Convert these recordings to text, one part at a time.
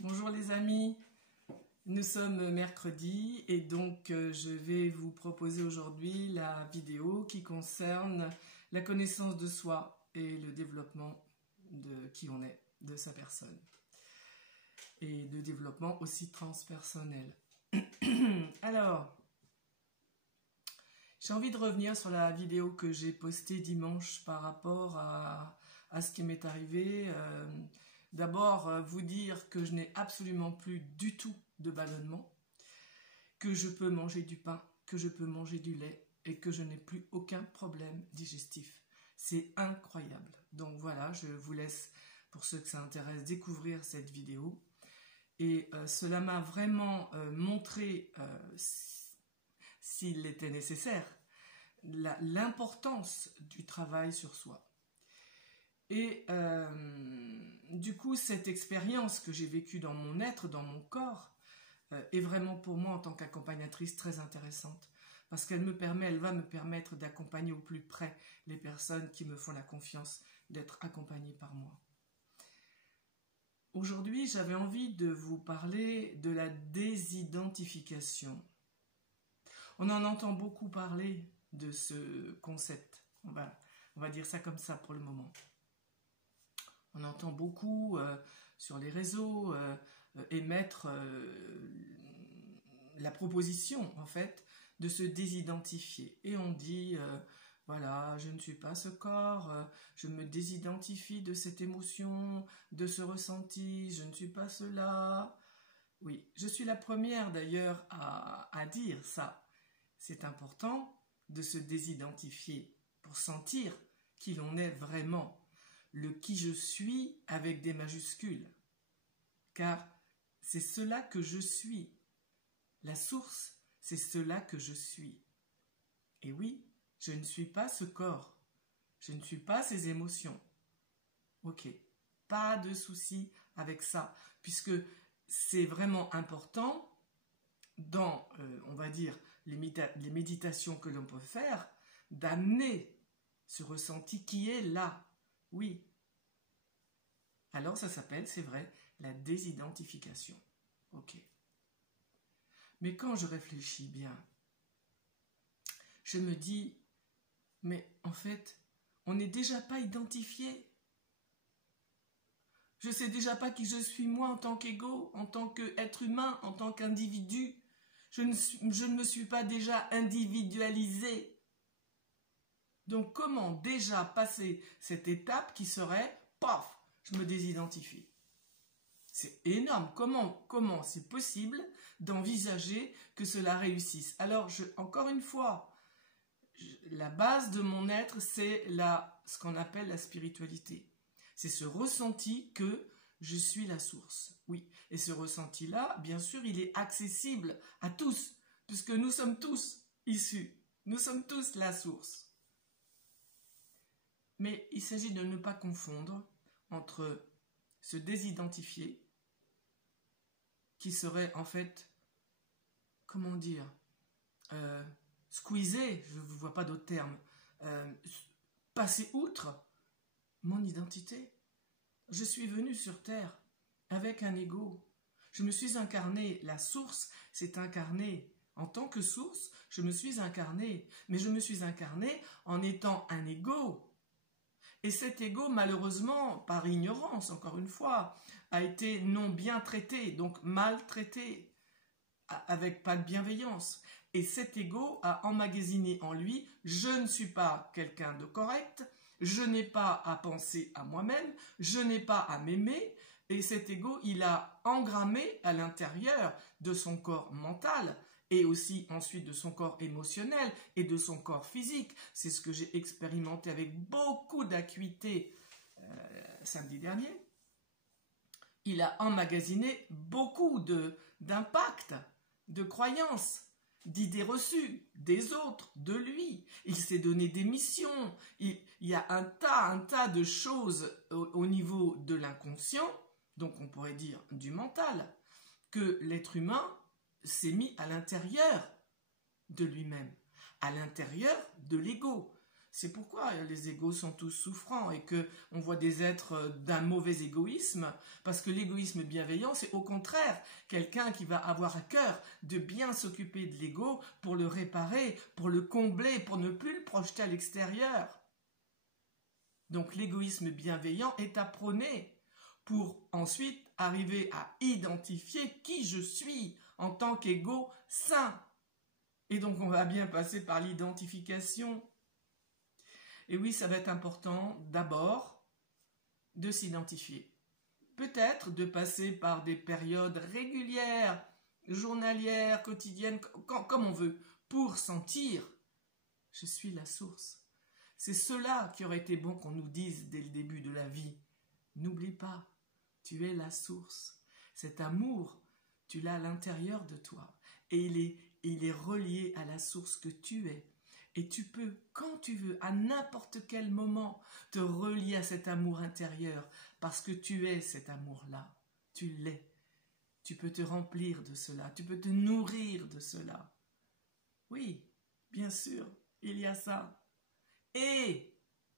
Bonjour les amis, nous sommes mercredi et donc je vais vous proposer aujourd'hui la vidéo qui concerne la connaissance de soi et le développement de qui on est, de sa personne et de développement aussi transpersonnel. Alors, j'ai envie de revenir sur la vidéo que j'ai postée dimanche par rapport à ce qui m'est arrivé. D'abord, vous dire que je n'ai absolument plus du tout de ballonnement, que je peux manger du pain, que je peux manger du lait et que je n'ai plus aucun problème digestif. C'est incroyable. Donc voilà, je vous laisse, pour ceux que ça intéresse, découvrir cette vidéo. Et cela m'a vraiment montré, s'il était nécessaire, l'importance du travail sur soi. Et du coup, cette expérience que j'ai vécue dans mon être, dans mon corps, est vraiment pour moi en tant qu'accompagnatrice très intéressante. Parce qu'elle va me permettre d'accompagner au plus près les personnes qui me font la confiance d'être accompagnées par moi. Aujourd'hui, j'avais envie de vous parler de la désidentification. On en entend beaucoup parler de ce concept. On va dire ça comme ça pour le moment. On entend beaucoup sur les réseaux émettre la proposition, en fait, de se désidentifier. Et on dit, voilà, je ne suis pas ce corps, je me désidentifie de cette émotion, de ce ressenti, je ne suis pas cela. Oui, je suis la première d'ailleurs à dire ça. C'est important de se désidentifier pour sentir qui l'on est vraiment. Le qui je suis avec des majuscules, car c'est cela que je suis. La source, c'est cela que je suis. Et oui, je ne suis pas ce corps, je ne suis pas ces émotions. Ok, pas de souci avec ça, puisque c'est vraiment important dans, on va dire, les méditations que l'on peut faire, d'amener ce ressenti qui est là. Oui. Alors ça s'appelle, c'est vrai, la désidentification. Ok. Mais quand je réfléchis bien, je me dis, mais en fait, on n'est déjà pas identifié. Je ne sais déjà pas qui je suis moi en tant qu'ego, en tant qu'être humain, en tant qu'individu. Je ne me suis pas déjà individualisé. Donc comment déjà passer cette étape qui serait, paf, je me désidentifie. C'est énorme. Comment c'est possible d'envisager que cela réussisse? Alors, encore une fois, la base de mon être, c'est ce qu'on appelle la spiritualité. C'est ce ressenti que je suis la source. Oui, et ce ressenti-là, bien sûr, il est accessible à tous, puisque nous sommes tous issus. Nous sommes tous la source. Mais il s'agit de ne pas confondre entre se désidentifier, qui serait en fait, comment dire, squeezer, je ne vois pas d'autre terme, passer outre mon identité. Je suis venu sur Terre avec un ego. Je me suis incarné, la source s'est incarnée. En tant que source, je me suis incarné, mais je me suis incarné en étant un ego. Et cet ego, malheureusement, par ignorance, encore une fois, a été non bien traité, donc mal traité, avec pas de bienveillance. Et cet ego a emmagasiné en lui, je ne suis pas quelqu'un de correct, je n'ai pas à penser à moi-même, je n'ai pas à m'aimer, et cet ego, il a engrammé à l'intérieur de son corps mental, et aussi ensuite de son corps émotionnel et de son corps physique. C'est ce que j'ai expérimenté avec beaucoup d'acuité samedi dernier. Il a emmagasiné beaucoup d'impact, de croyances, d'idées reçues des autres, de lui. Il s'est donné des missions. Il y a un tas de choses au niveau de l'inconscient, donc on pourrait dire du mental, que l'être humain s'est mis à l'intérieur de lui-même, à l'intérieur de l'ego. C'est pourquoi les égos sont tous souffrants et que on voit des êtres d'un mauvais égoïsme, parce que l'égoïsme bienveillant, c'est au contraire quelqu'un qui va avoir à cœur de bien s'occuper de l'ego pour le réparer, pour le combler, pour ne plus le projeter à l'extérieur. Donc l'égoïsme bienveillant est à prôner pour ensuite arriver à identifier qui je suis en tant qu'ego sain. Et donc on va bien passer par l'identification. Et oui, ça va être important d'abord de s'identifier. Peut-être de passer par des périodes régulières, journalières, quotidiennes, comme on veut, pour sentir « je suis la source ». C'est cela qui aurait été bon qu'on nous dise dès le début de la vie. N'oublie pas, tu es la source. Cet amour, tu l'as à l'intérieur de toi. Et il est relié à la source que tu es. Et tu peux, quand tu veux, à n'importe quel moment, te relier à cet amour intérieur. Parce que tu es cet amour-là. Tu l'es. Tu peux te remplir de cela. Tu peux te nourrir de cela. Oui, bien sûr, il y a ça. Et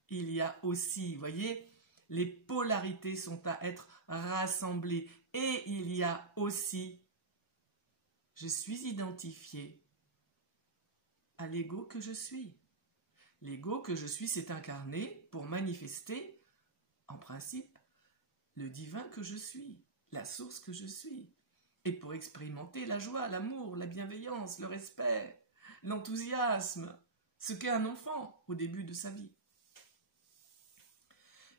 il y a aussi, voyez, les polarités sont à être rassemblées. Et il y a aussi, je suis identifié à l'ego que je suis. L'ego que je suis s'est incarné pour manifester, en principe, le divin que je suis, la source que je suis. Et pour expérimenter la joie, l'amour, la bienveillance, le respect, l'enthousiasme, ce qu'est un enfant au début de sa vie.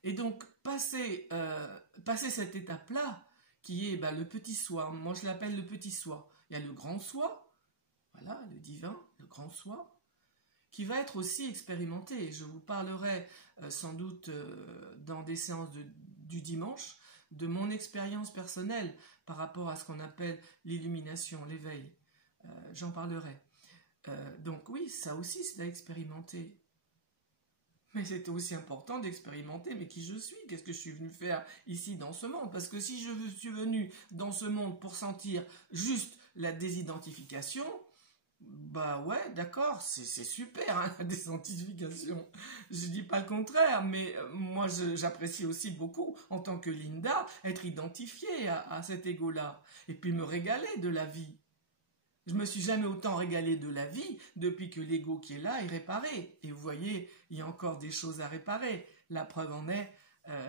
Et donc, passer cette étape-là, qui est le petit soi, moi je l'appelle le petit soi. Il y a le grand soi, voilà, le divin, le grand soi, qui va être aussi expérimenté. Je vous parlerai sans doute dans des séances du dimanche de mon expérience personnelle par rapport à ce qu'on appelle l'illumination, l'éveil. J'en parlerai. Donc oui, ça aussi c'est à expérimenter. Mais c'est aussi important d'expérimenter, mais qui je suis, qu'est-ce que je suis venu faire ici dans ce monde? Parce que si je suis venu dans ce monde pour sentir juste la désidentification, bah ouais, d'accord, c'est super hein, la désidentification. Je dis pas le contraire, mais moi j'apprécie aussi beaucoup, en tant que Linda, être identifiée à cet ego-là, et puis me régaler de la vie. Je me suis jamais autant régalé de la vie depuis que l'ego qui est là est réparé. Et vous voyez, il y a encore des choses à réparer. La preuve en est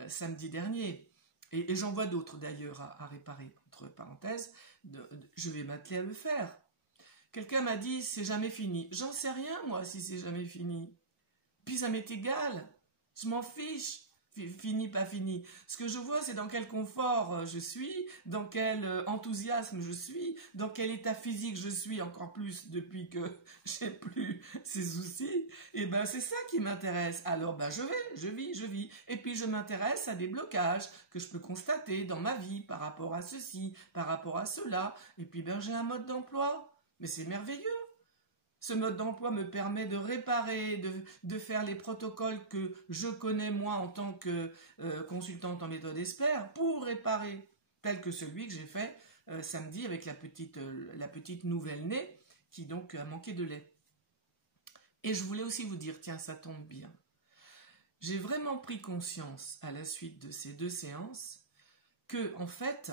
samedi dernier. Et j'en vois d'autres d'ailleurs à réparer. Entre parenthèses, je vais m'atteler à le faire. Quelqu'un m'a dit, c'est jamais fini. J'en sais rien, moi, si c'est jamais fini. Puis ça m'est égal. Je m'en fiche. Fini, pas fini. Ce que je vois, c'est dans quel confort je suis, dans quel enthousiasme je suis, dans quel état physique je suis, encore plus depuis que j'ai plus ces soucis. Et ben c'est ça qui m'intéresse. Alors je vis. Et puis je m'intéresse à des blocages que je peux constater dans ma vie par rapport à ceci, par rapport à cela. Et puis j'ai un mode d'emploi. Mais c'est merveilleux. Ce mode d'emploi me permet de réparer, de faire les protocoles que je connais moi en tant que consultante en méthode ESPER pour réparer, tel que celui que j'ai fait samedi avec la petite nouvelle-née qui donc a manqué de lait. Et je voulais aussi vous dire, tiens, ça tombe bien. J'ai vraiment pris conscience à la suite de ces 2 séances que, en fait,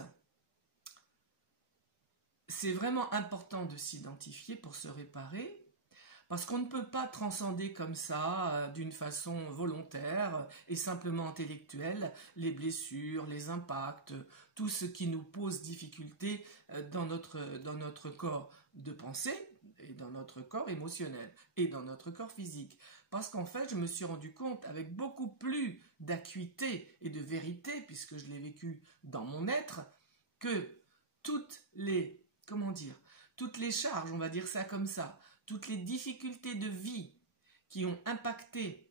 c'est vraiment important de s'identifier pour se réparer, parce qu'on ne peut pas transcender comme ça, d'une façon volontaire et simplement intellectuelle, les blessures, les impacts, tout ce qui nous pose difficulté dans notre corps de pensée, et dans notre corps émotionnel, et dans notre corps physique. Parce qu'en fait, je me suis rendu compte avec beaucoup plus d'acuité et de vérité, puisque je l'ai vécu dans mon être, que toutes les charges, on va dire ça comme ça, toutes les difficultés de vie qui ont impacté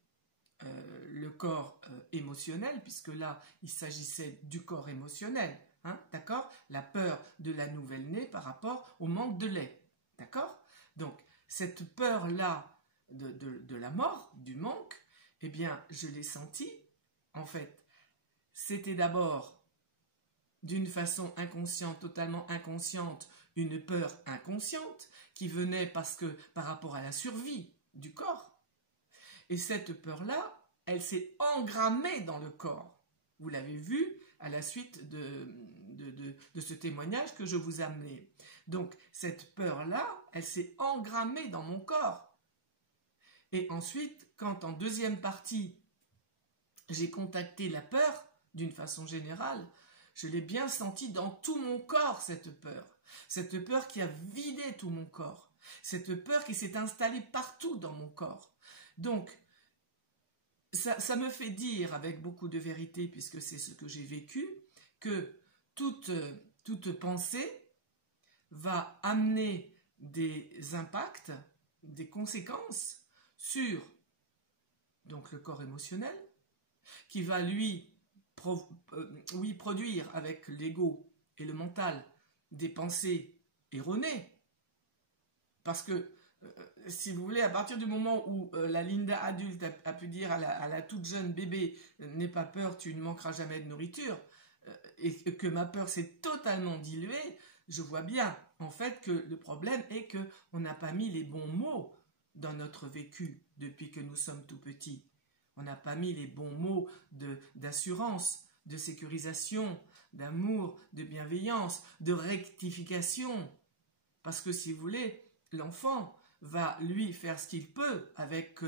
le corps émotionnel, puisque là, il s'agissait du corps émotionnel, hein, d'accord? La peur de la nouvelle-née par rapport au manque de lait, d'accord? Donc, cette peur-là de la mort, du manque, eh bien, je l'ai sentie, en fait. C'était d'abord, d'une façon inconsciente, totalement inconsciente, une peur inconsciente qui venait par rapport à la survie du corps. Et cette peur-là, elle s'est engrammée dans le corps. Vous l'avez vu à la suite de ce témoignage que je vous ai amené. Donc, cette peur-là, elle s'est engrammée dans mon corps. Et ensuite, quand en deuxième partie, j'ai contacté la peur, d'une façon générale, je l'ai bien senti dans tout mon corps, cette peur. Cette peur qui a vidé tout mon corps. Cette peur qui s'est installée partout dans mon corps. Donc, ça me fait dire, avec beaucoup de vérité, puisque c'est ce que j'ai vécu, que toute pensée va amener des impacts, des conséquences sur donc, le corps émotionnel, qui va produire avec l'ego et le mental des pensées erronées. Parce que, si vous voulez, à partir du moment où la Linda adulte a pu dire à la toute jeune bébé « n'aie pas peur, tu ne manqueras jamais de nourriture », et que ma peur s'est totalement diluée, je vois bien en fait que le problème est qu'on n'a pas mis les bons mots dans notre vécu depuis que nous sommes tout petits. On n'a pas mis les bons mots d'assurance, de sécurisation, d'amour, de bienveillance, de rectification. Parce que si vous voulez, l'enfant va lui faire ce qu'il peut avec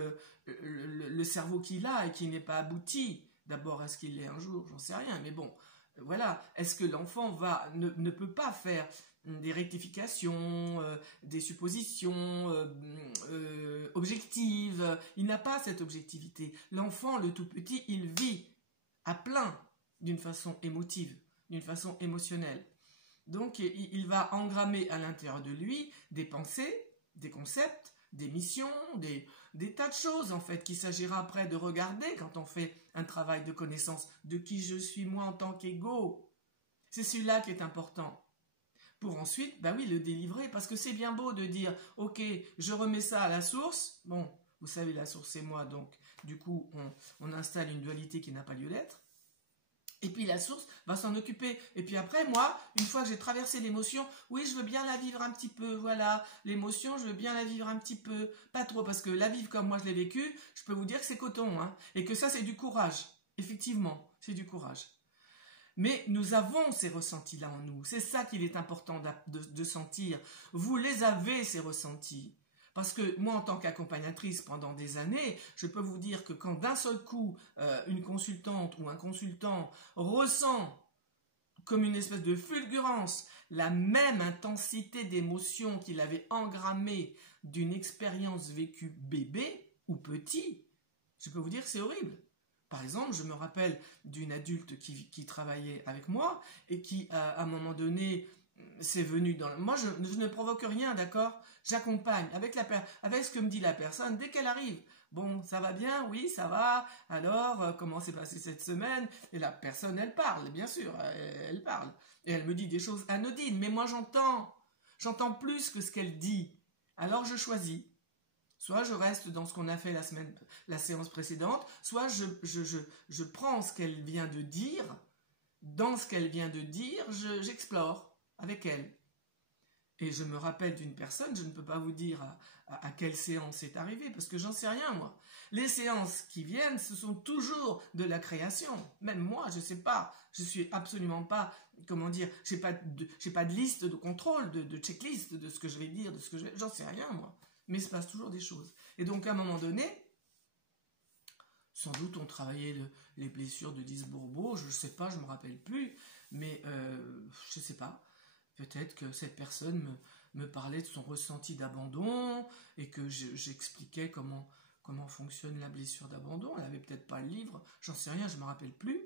le cerveau qu'il a et qui n'est pas abouti. D'abord, est-ce qu'il l'est un jour? J'en sais rien, mais bon, voilà. Est-ce que l'enfant ne peut pas faire des rectifications, des suppositions objectives? Il n'a pas cette objectivité. L'enfant, le tout petit, il vit à plein d'une façon émotive, d'une façon émotionnelle. Donc, il va engrammer à l'intérieur de lui des pensées, des concepts, des missions, des tas de choses, en fait, qu'il s'agira après de regarder quand on fait un travail de connaissance de qui je suis moi en tant qu'ego. C'est celui-là qui est important. Pour ensuite, le délivrer, parce que c'est bien beau de dire, ok, je remets ça à la source. Bon, vous savez, la source c'est moi, donc du coup, on installe une dualité qui n'a pas lieu d'être. Et puis la source va s'en occuper. Et puis après, moi, une fois que j'ai traversé l'émotion, oui, je veux bien la vivre un petit peu, voilà. L'émotion, je veux bien la vivre un petit peu. Pas trop, parce que la vivre comme moi je l'ai vécue, je peux vous dire que c'est coton, hein. Et que ça, c'est du courage. Effectivement, c'est du courage. Mais nous avons ces ressentis-là en nous. C'est ça qu'il est important de sentir. Vous les avez, ces ressentis. Parce que moi, en tant qu'accompagnatrice pendant des années, je peux vous dire que quand d'un seul coup, une consultante ou un consultant ressent comme une espèce de fulgurance la même intensité d'émotion qu'il avait engrammée d'une expérience vécue bébé ou petit, je peux vous dire que c'est horrible. Par exemple, je me rappelle d'une adulte qui travaillait avec moi et qui, à un moment donné, c'est venu dans... Moi, je ne provoque rien, d'accord? J'accompagne avec ce que me dit la personne dès qu'elle arrive. Bon, ça va bien? Oui, ça va. Alors, comment s'est passé cette semaine? Et la personne, elle parle, bien sûr, elle parle. Et elle me dit des choses anodines, mais moi, j'entends plus que ce qu'elle dit. Alors, je choisis. Soit je reste dans ce qu'on a fait la séance précédente, soit je prends ce qu'elle vient de dire. Dans ce qu'elle vient de dire, j'explore avec elle. Et je me rappelle d'une personne, je ne peux pas vous dire à quelle séance c'est arrivé, parce que j'en sais rien, moi. Les séances qui viennent, ce sont toujours de la création. Même moi, je ne sais pas, je suis absolument pas, comment dire, j'ai pas de liste de contrôle, de checklist de ce que je vais dire, j'en sais rien, moi. Mais il se passe toujours des choses. Et donc, à un moment donné, sans doute on travaillait les blessures de Lise Bourbeau, je ne sais pas, je ne me rappelle plus, mais je ne sais pas. Peut-être que cette personne me parlait de son ressenti d'abandon et que j'expliquais comment fonctionne la blessure d'abandon. Elle n'avait peut-être pas le livre, j'en sais rien, je ne me rappelle plus.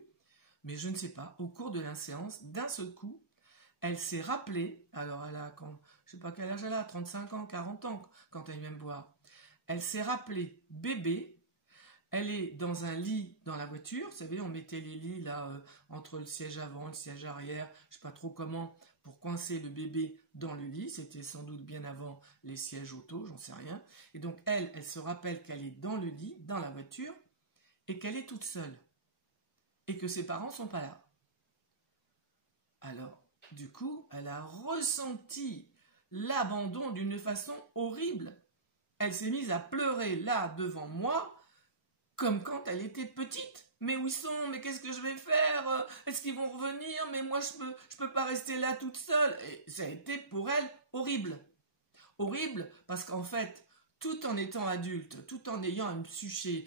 Mais je ne sais pas, au cours de la séance, d'un seul coup, elle s'est rappelée, alors elle a, je ne sais pas quel âge elle a, 35 ans, 40 ans, quand elle vient me voir. Elle s'est rappelée bébé, elle est dans un lit dans la voiture, vous savez, on mettait les lits là entre le siège avant, le siège arrière, je ne sais pas trop comment, pour coincer le bébé dans le lit, c'était sans doute bien avant les sièges auto, j'en sais rien. Et donc elle se rappelle qu'elle est dans le lit, dans la voiture, et qu'elle est toute seule, et que ses parents ne sont pas là. Alors, du coup, elle a ressenti l'abandon d'une façon horrible. Elle s'est mise à pleurer là, devant moi, comme quand elle était petite. Mais où ils sont? Mais qu'est-ce que je vais faire? Est-ce qu'ils vont revenir? Mais moi, je peux pas rester là toute seule. Et ça a été pour elle horrible. Horrible parce qu'en fait, tout en étant adulte, tout en ayant une psyché,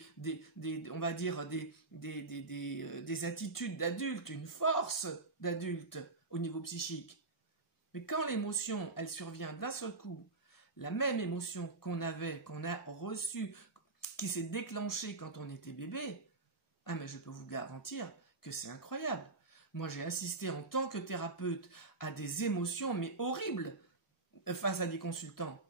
on va dire des attitudes d'adulte, une force d'adulte au niveau psychique. Mais quand l'émotion, elle survient d'un seul coup, la même émotion qu'on a reçue, qui s'est déclenchée quand on était bébé, ah mais je peux vous garantir que c'est incroyable. Moi j'ai assisté en tant que thérapeute à des émotions mais horribles face à des consultants.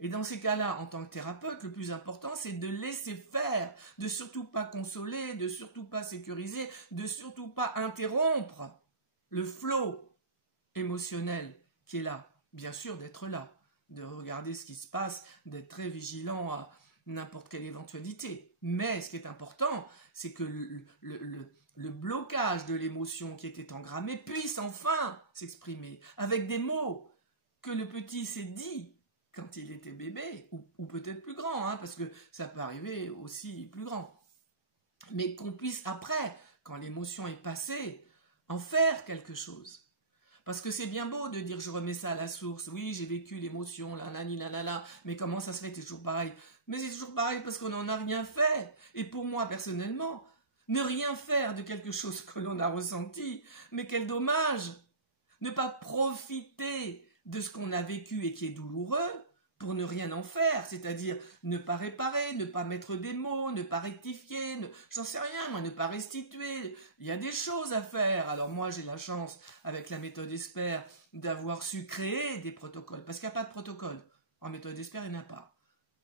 Et dans ces cas-là, en tant que thérapeute, le plus important, c'est de laisser faire, de surtout pas consoler, de surtout pas sécuriser, de surtout pas interrompre le flot émotionnel qui est là. Bien sûr d'être là, de regarder ce qui se passe, d'être très vigilant à n'importe quelle éventualité. Mais ce qui est important, c'est que le blocage de l'émotion qui était engrammée puisse enfin s'exprimer avec des mots que le petit s'est dit quand il était bébé, ou peut-être plus grand, hein, parce que ça peut arriver aussi plus grand. Mais qu'on puisse après, quand l'émotion est passée, en faire quelque chose. Parce que c'est bien beau de dire je remets ça à la source, oui j'ai vécu l'émotion, là, mais comment ça se fait, c'est toujours pareil. Mais c'est toujours pareil parce qu'on n'en a rien fait. Et pour moi personnellement, ne rien faire de quelque chose que l'on a ressenti, mais quel dommage. Ne pas profiter de ce qu'on a vécu et qui est douloureux, pour ne rien en faire, c'est-à-dire ne pas réparer, ne pas mettre des mots, ne pas rectifier, j'en sais rien, moi, ne pas restituer. Il y a des choses à faire. Alors moi, j'ai la chance, avec la méthode ESPER, d'avoir su créer des protocoles, parce qu'il n'y a pas de protocole. En méthode ESPER, il n'y en a pas.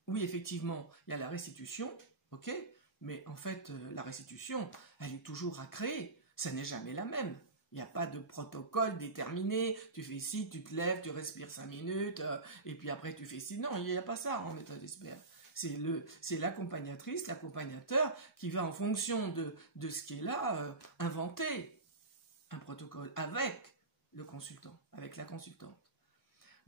Oui, effectivement, il y a la restitution, ok, mais en fait, la restitution, elle est toujours à créer. Ça n'est jamais la même. Il n'y a pas de protocole déterminé, tu fais ci, tu te lèves, tu respires 5 minutes, et puis après tu fais ci. Non, il n'y a pas ça en méthode ESPER. C'est l'accompagnatrice, l'accompagnateur qui va en fonction de ce qui est là, inventer un protocole avec le consultant, avec la consultante.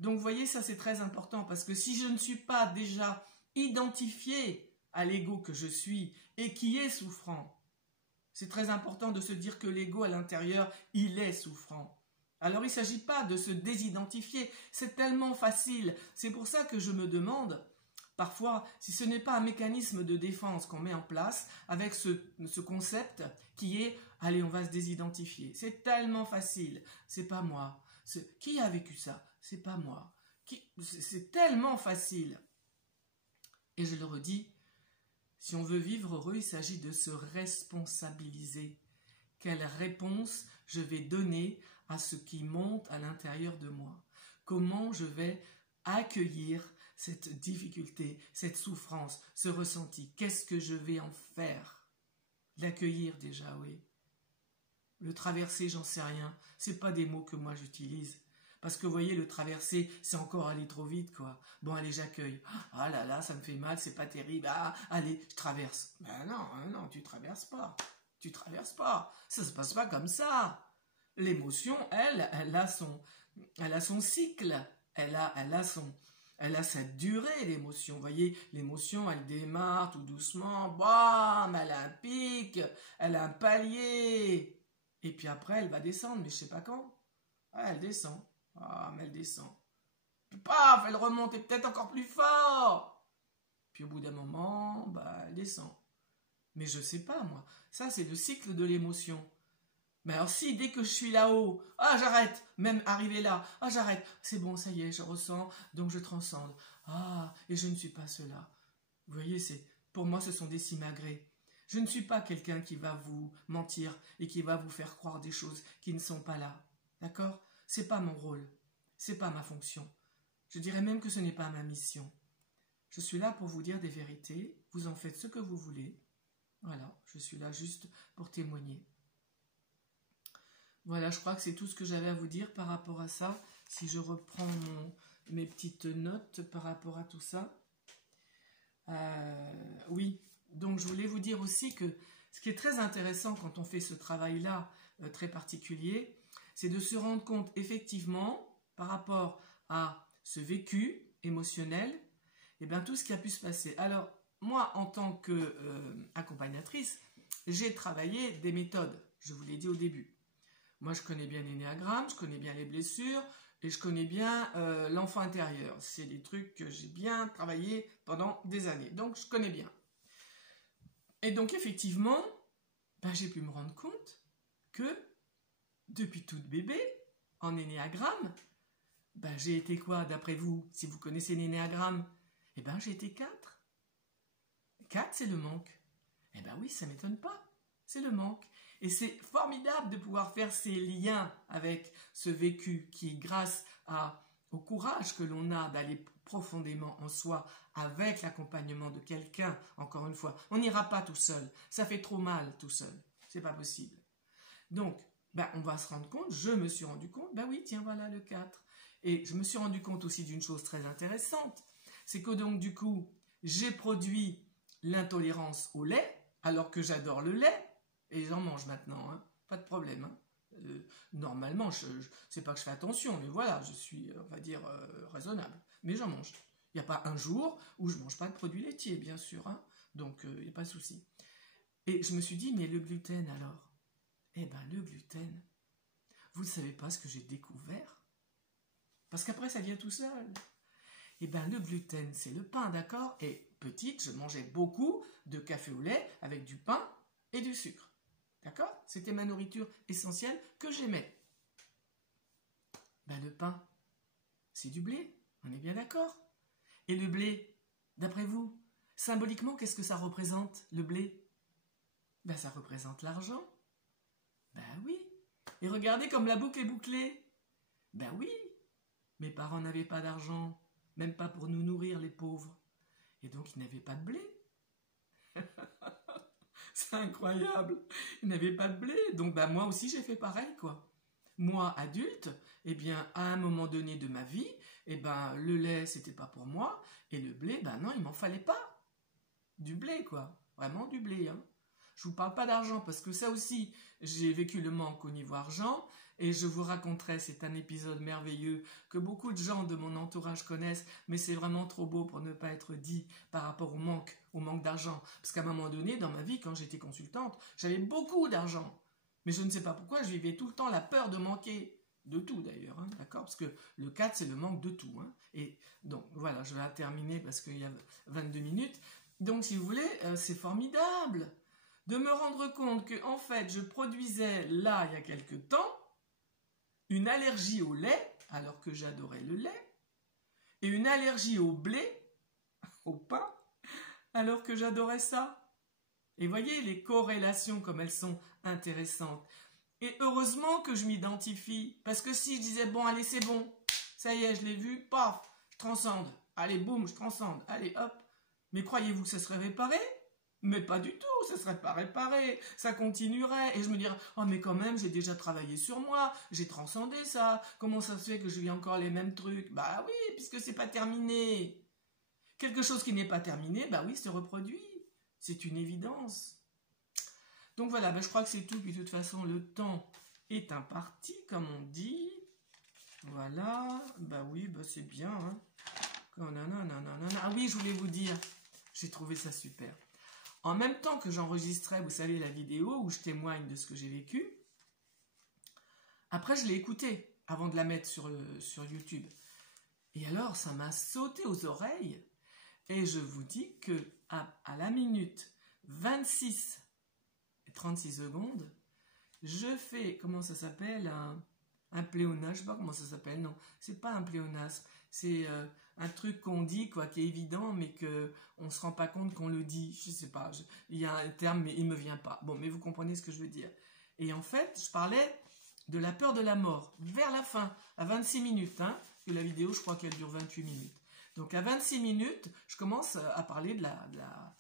Donc vous voyez, ça c'est très important, parce que si je ne suis pas déjà identifié à l'ego que je suis et qui est souffrant, c'est très important de se dire que l'ego à l'intérieur, il est souffrant. Alors il ne s'agit pas de se désidentifier, c'est tellement facile. C'est pour ça que je me demande, parfois, si ce n'est pas un mécanisme de défense qu'on met en place avec ce concept qui est « allez, on va se désidentifier ». C'est tellement facile, c'est pas moi. Qui a vécu ça? C'est pas moi. C'est tellement facile. Et je le redis, si on veut vivre heureux, il s'agit de se responsabiliser. Quelle réponse je vais donner à ce qui monte à l'intérieur de moi? Comment je vais accueillir cette difficulté, cette souffrance, ce ressenti? Qu'est-ce que je vais en faire? L'accueillir déjà, oui. Le traverser, j'en sais rien. C'est pas des mots que moi j'utilise. Parce que vous voyez, le traverser, c'est encore aller trop vite, quoi. Bon, allez, j'accueille. Ah là là, ça me fait mal, c'est pas terrible. Ah, allez, je traverse. Ben non, tu traverses pas. Tu traverses pas. Ça se passe pas comme ça. L'émotion, elle a son cycle. Elle a sa durée, l'émotion. Vous voyez, l'émotion, elle démarre tout doucement. Bam, elle a un pic, elle a un palier. Et puis après, elle va descendre, mais je sais pas quand. Ah, elle descend. Ah, mais elle descend. Puis paf, elle remonte et peut-être encore plus fort. Puis au bout d'un moment, elle descend. Mais je sais pas, moi. Ça, c'est le cycle de l'émotion. Mais alors si, dès que je suis là-haut, ah, j'arrête. Même arrivé là, ah, j'arrête. C'est bon, ça y est, je ressens, donc je transcende. Ah, et je ne suis pas cela. Vous voyez, pour moi, ce sont des simagrées. Je ne suis pas quelqu'un qui va vous mentir et qui va vous faire croire des choses qui ne sont pas là. D'accord ? C'est pas mon rôle, c'est pas ma fonction. Je dirais même que ce n'est pas ma mission. Je suis là pour vous dire des vérités, vous en faites ce que vous voulez. Voilà, je suis là juste pour témoigner. Voilà, je crois que c'est tout ce que j'avais à vous dire par rapport à ça. Si je reprends mes petites notes par rapport à tout ça. Oui, donc je voulais vous dire aussi que ce qui est très intéressant quand on fait ce travail-là, très particulier, c'est de se rendre compte effectivement, par rapport à ce vécu émotionnel, et bien tout ce qui a pu se passer. Alors, moi, en tant qu'accompagnatrice, j'ai travaillé des méthodes, je vous l'ai dit au début. Moi, je connais bien l'énéagramme, je connais bien les blessures, et je connais bien l'enfant intérieur. C'est des trucs que j'ai bien travaillé pendant des années, donc je connais bien. Et donc, effectivement, ben, j'ai pu me rendre compte que, depuis toute bébé, en énéagramme, ben, j'ai été quoi, d'après vous, si vous connaissez l'énéagramme? Eh ben, j'ai été 4. 4, c'est le manque. Eh ben oui, ça ne m'étonne pas, c'est le manque. Et c'est formidable de pouvoir faire ces liens avec ce vécu qui, grâce au courage que l'on a d'aller profondément en soi avec l'accompagnement de quelqu'un, encore une fois, on n'ira pas tout seul, ça fait trop mal tout seul, c'est pas possible. Donc, ben, on va se rendre compte, je me suis rendu compte, ben oui, tiens, voilà le 4. Et je me suis rendu compte aussi d'une chose très intéressante, c'est que donc du coup, j'ai produit l'intolérance au lait, alors que j'adore le lait, et j'en mange maintenant, hein, pas de problème. Hein. Normalement, c'est pas que je fais attention, mais voilà, je suis, on va dire, raisonnable. Mais j'en mange. Il n'y a pas un jour où je ne mange pas de produits laitiers, bien sûr. Hein, donc, il n'y a pas de souci. Et je me suis dit, mais le gluten alors? Eh bien, le gluten, vous ne savez pas ce que j'ai découvert? Parce qu'après, ça vient tout seul. Eh bien, le gluten, c'est le pain, d'accord? Et petite, je mangeais beaucoup de café au lait avec du pain et du sucre. D'accord? C'était ma nourriture essentielle que j'aimais. Ben, le pain, c'est du blé, on est bien d'accord? Et le blé, d'après vous, symboliquement, qu'est-ce que ça représente, le blé? Ben, ça représente l'argent. Ben oui. Et regardez comme la boucle est bouclée. Ben oui. Mes parents n'avaient pas d'argent, même pas pour nous nourrir, les pauvres. Et donc, ils n'avaient pas de blé. C'est incroyable. Ils n'avaient pas de blé. Donc, ben, moi aussi, j'ai fait pareil, quoi. Moi, adulte, eh bien, à un moment donné de ma vie, eh ben, le lait, c'était pas pour moi. Et le blé, ben non, il m'en fallait pas. Du blé, quoi. Vraiment du blé, hein. Je vous parle pas d'argent, parce que ça aussi, j'ai vécu le manque au niveau argent. Et je vous raconterai, c'est un épisode merveilleux que beaucoup de gens de mon entourage connaissent, mais c'est vraiment trop beau pour ne pas être dit par rapport au manque d'argent. Parce qu'à un moment donné, dans ma vie, quand j'étais consultante, j'avais beaucoup d'argent. Mais je ne sais pas pourquoi, je vivais tout le temps la peur de manquer. De tout d'ailleurs, hein, d'accord? Parce que le 4, c'est le manque de tout. Hein. Et donc, voilà, je vais terminer parce qu'il y a 22 minutes. Donc, si vous voulez, c'est formidable de me rendre compte que, en fait, je produisais là, il y a quelque temps, une allergie au lait, alors que j'adorais le lait, et une allergie au blé, au pain, alors que j'adorais ça. Et voyez les corrélations comme elles sont intéressantes. Et heureusement que je m'identifie, parce que si je disais, bon, allez, c'est bon, ça y est, je l'ai vu, paf, je transcende, allez, boum, je transcende, allez, hop. Mais croyez-vous que ça serait réparé? Mais pas du tout, ça ne serait pas réparé, ça continuerait, et je me dirais, oh mais quand même, j'ai déjà travaillé sur moi, j'ai transcendé ça, comment ça se fait que je vis encore les mêmes trucs? Bah oui, puisque c'est pas terminé. Quelque chose qui n'est pas terminé, bah oui, se reproduit, c'est une évidence. Donc voilà, bah je crois que c'est tout, puis de toute façon, le temps est imparti, comme on dit. Voilà, bah oui, bah c'est bien. Hein. Ah oui, je voulais vous dire, j'ai trouvé ça super. En même temps que j'enregistrais, vous savez, la vidéo où je témoigne de ce que j'ai vécu, après je l'ai écoutée avant de la mettre sur YouTube. Et alors, ça m'a sauté aux oreilles. Et je vous dis que à la minute 26 et 36 secondes, je fais, comment ça s'appelle, un pléonasme, je sais pas comment ça s'appelle, non, c'est pas un pléonasme, c'est un truc qu'on dit, quoi, qui est évident, mais qu'on se rend pas compte qu'on le dit, je sais pas, il y a un terme, mais il me vient pas. Bon, mais vous comprenez ce que je veux dire. Et en fait, je parlais de la peur de la mort, vers la fin, à 26 minutes, hein, que la vidéo, je crois qu'elle dure 28 minutes. Donc à 26 minutes, je commence à parler de la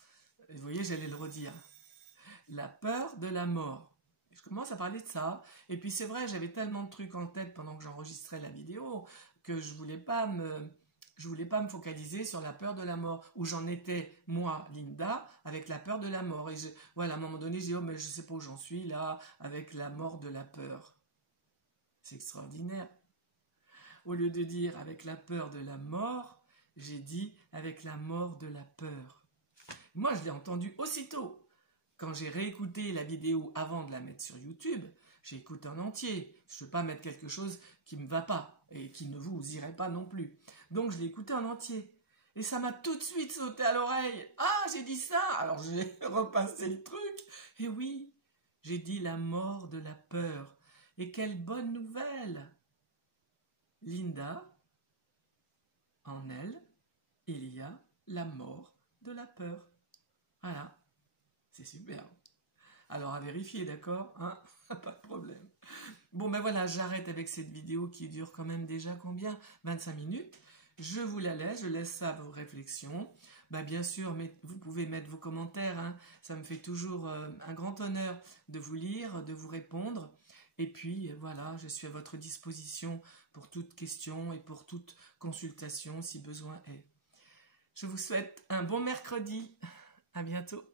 vous voyez, j'allais le redire, la peur de la mort. Je commence à parler de ça, et puis c'est vrai, j'avais tellement de trucs en tête pendant que j'enregistrais la vidéo, que je voulais pas me focaliser sur la peur de la mort, où j'en étais, moi, Linda, avec la peur de la mort. Et voilà, à un moment donné, j'ai dit, oh, mais je sais pas où j'en suis, là, avec la mort de la peur. C'est extraordinaire. Au lieu de dire avec la peur de la mort, j'ai dit avec la mort de la peur. Moi, je l'ai entendu aussitôt. Quand j'ai réécouté la vidéo avant de la mettre sur YouTube, j'ai écouté en entier. Je ne veux pas mettre quelque chose qui ne me va pas et qui ne vous irait pas non plus. Donc, je l'ai écouté en entier. Et ça m'a tout de suite sauté à l'oreille. Ah, j'ai dit ça. Alors, j'ai repassé le truc. Et oui, j'ai dit la mort de la peur. Et quelle bonne nouvelle! Linda, en elle, il y a la mort de la peur. Voilà, c'est super. Alors à vérifier, d'accord, hein? Pas de problème. Bon ben voilà, j'arrête avec cette vidéo qui dure quand même déjà combien? 25 minutes. Je vous la laisse, je laisse ça à vos réflexions. Ben, bien sûr, mais vous pouvez mettre vos commentaires, hein. Ça me fait toujours un grand honneur de vous lire, de vous répondre. Et puis voilà, je suis à votre disposition pour toute question et pour toute consultation si besoin est. Je vous souhaite un bon mercredi. À bientôt.